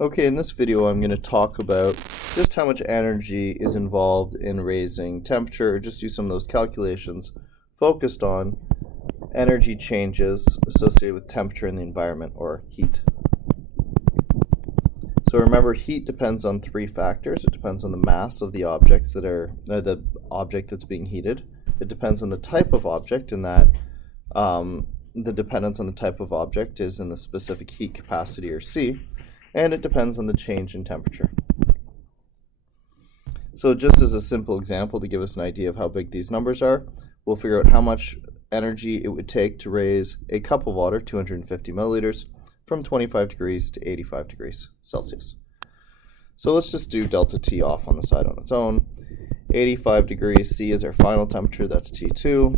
Okay, in this video I'm going to talk about just how much energy is involved in raising temperature, or just do some of those calculations focused on energy changes associated with temperature in the environment, or heat. So remember, heat depends on three factors. It depends on the mass of the objects that are, the object that's being heated. It depends on the type of object, in that the dependence on the type of object is in the specific heat capacity, or C. And it depends on the change in temperature. So just as a simple example to give us an idea of how big these numbers are, we'll figure out how much energy it would take to raise a cup of water, 250 milliliters, from 25 degrees to 85 degrees Celsius. So let's just do delta T off on the side on its own. 85 degrees C is our final temperature, that's T2.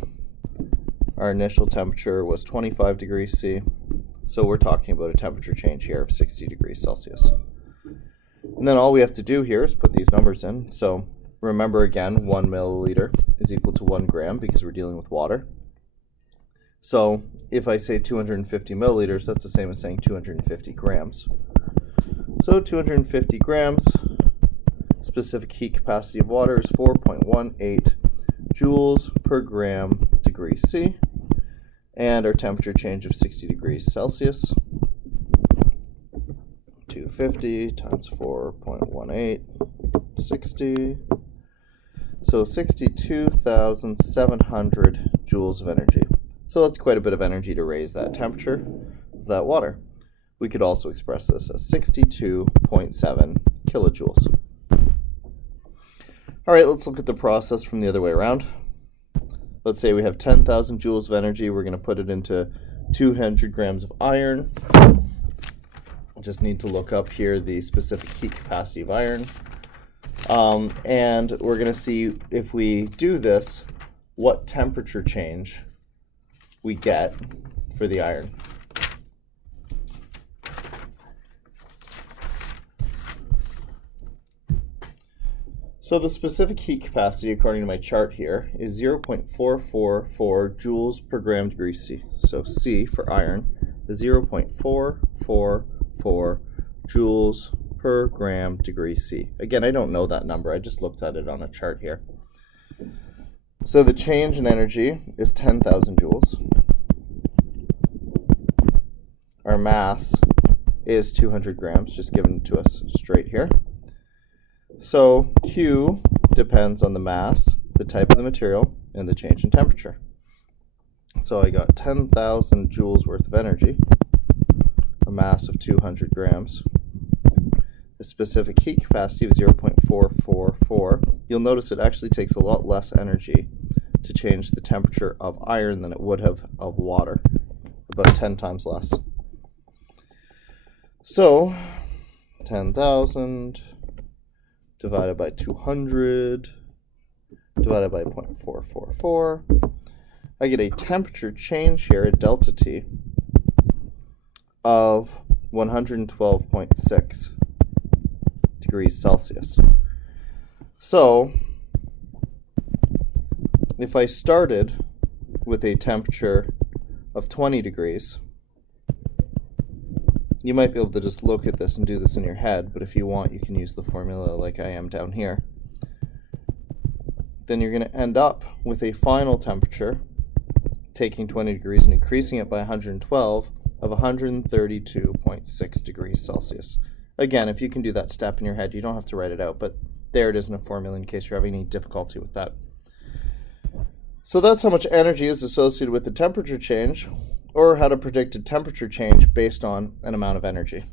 Our initial temperature was 25 degrees C. So we're talking about a temperature change here of 60 degrees Celsius. And then all we have to do here is put these numbers in. So remember again, 1 milliliter is equal to 1 gram because we're dealing with water. So if I say 250 milliliters, that's the same as saying 250 grams. So 250 grams, specific heat capacity of water is 4.18 joules per gram degree C. And our temperature change of 60 degrees Celsius, 250 times 4.18, 60. So 62,700 joules of energy. So that's quite a bit of energy to raise that temperature of that water. We could also express this as 62.7 kilojoules. All right, let's look at the process from the other way around. Let's say we have 10,000 joules of energy. We're going to put it into 200 grams of iron. Just need to look up here the specific heat capacity of iron. And we're going to see, if we do this, what temperature change we get for the iron. So the specific heat capacity, according to my chart here, is 0.444 joules per gram degree C. So C for iron is 0.444 joules per gram degree C. Again, I don't know that number. I just looked at it on a chart here. So the change in energy is 10,000 joules. Our mass is 200 grams, just given to us straight here. So Q depends on the mass, the type of the material, and the change in temperature. So I got 10,000 joules worth of energy, a mass of 200 grams, a specific heat capacity of 0.444. You'll notice it actually takes a lot less energy to change the temperature of iron than it would have of water, about 10 times less. So 10,000 divided by 200, divided by 0.444. I get a temperature change here, a delta T, of 112.6 degrees Celsius. So if I started with a temperature of 20 degrees, you might be able to just look at this and do this in your head, but if you want, you can use the formula like I am down here. Then you're going to end up with a final temperature, taking 20 degrees and increasing it by 112, of 132.6 degrees Celsius. Again, if you can do that step in your head, you don't have to write it out, but there it is in a formula in case you're having any difficulty with that. So that's how much energy is associated with the temperature change, or how to predict a temperature change based on an amount of energy.